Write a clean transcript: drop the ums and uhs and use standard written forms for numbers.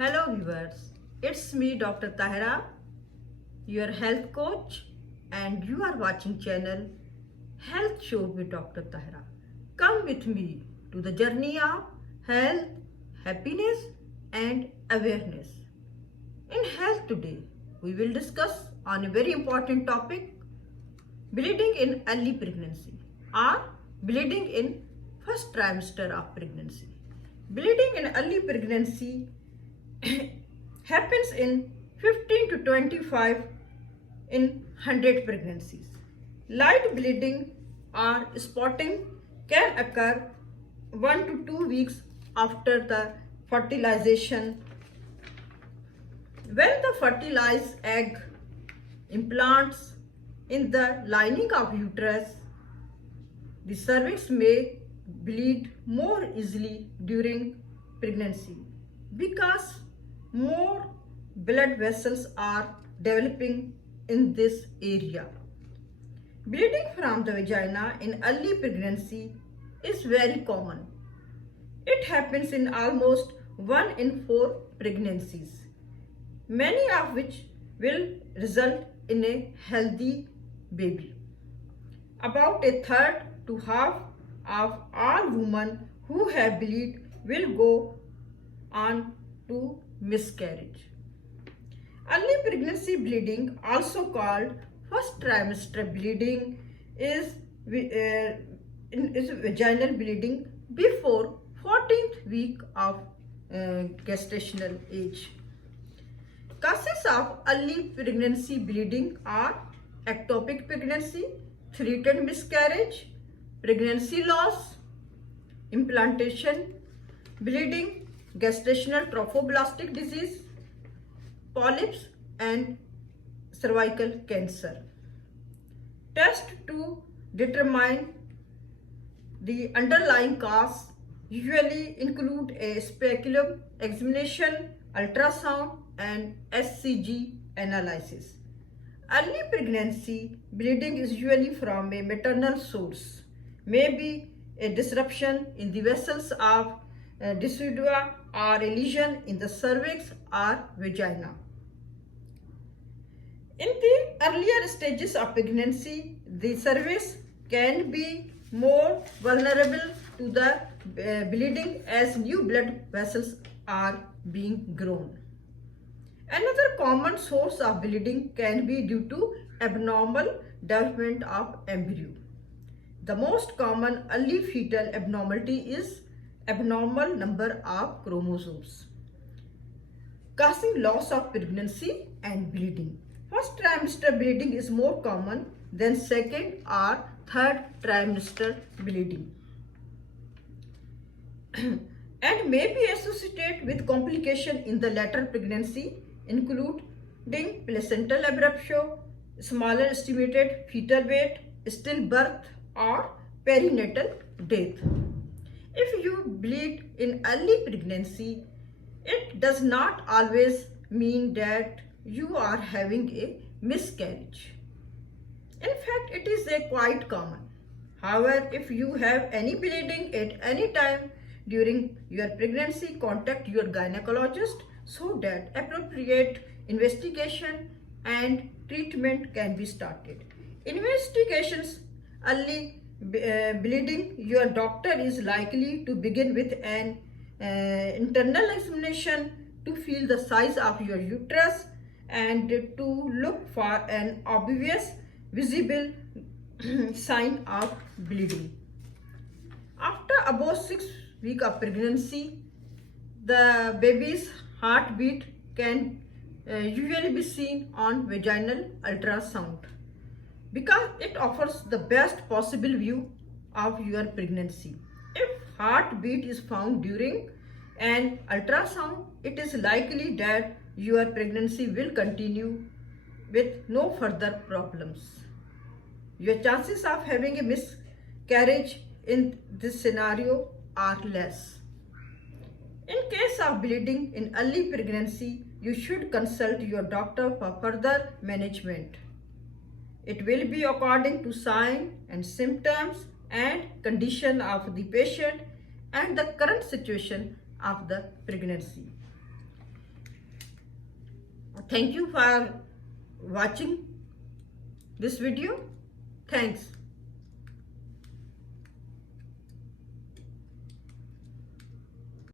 Hello viewers, it's me Dr. Tahira, your health coach, and you are watching channel Health Show with Dr. Tahira. Come with me to the journey of health, happiness and awareness. In health today, we will discuss on a very important topic, bleeding in early pregnancy or bleeding in first trimester of pregnancy. Bleeding in early pregnancy happens in 15 to 25 in 100 pregnancies. Light bleeding or spotting can occur 1 to 2 weeks after the fertilization. When the fertilized egg implants in the lining of uterus, the cervix may bleed more easily during pregnancy because more blood vessels are developing in this area. Bleeding from the vagina in early pregnancy is very common. It happens in almost 1 in 4 pregnancies, many of which will result in a healthy baby. About a third to half of all women who have bleed will go on to miscarriage. Early pregnancy bleeding, also called first trimester bleeding, is vaginal bleeding before 14th week of gestational age. Causes of early pregnancy bleeding are ectopic pregnancy, threatened miscarriage, pregnancy loss, implantation, bleeding, gestational trophoblastic disease, polyps and cervical cancer. Tests to determine the underlying cause usually include a speculum examination, ultrasound and SCG analysis. Early pregnancy bleeding is usually from a maternal source, maybe a disruption in the vessels of decidua or a lesion in the cervix or vagina. In the earlier stages of pregnancy, the cervix can be more vulnerable to the bleeding as new blood vessels are being grown. Another common source of bleeding can be due to abnormal development of embryo. The most common early fetal abnormality is abnormal number of chromosomes, causing loss of pregnancy and bleeding. First trimester bleeding is more common than second or third trimester bleeding and may be associated with complication in the later pregnancy, including placental abruptio, smaller estimated fetal weight, stillbirth or perinatal death. If you bleed in early pregnancy, it does not always mean that you are having a miscarriage. In fact, it is quite common. However, if you have any bleeding at any time during your pregnancy, contact your gynecologist so that appropriate investigation and treatment can be started. Investigations early bleeding, your doctor is likely to begin with an internal examination to feel the size of your uterus and to look for an obvious visible sign of bleeding. After about 6 weeks of pregnancy, the baby's heartbeat can usually be seen on vaginal ultrasound because it offers the best possible view of your pregnancy. If heartbeat is found during an ultrasound, it is likely that your pregnancy will continue with no further problems. Your chances of having a miscarriage in this scenario are less. In case of bleeding in early pregnancy, you should consult your doctor for further management. It will be according to signs and symptoms and condition of the patient and the current situation of the pregnancy. Thank you for watching this video. Thanks.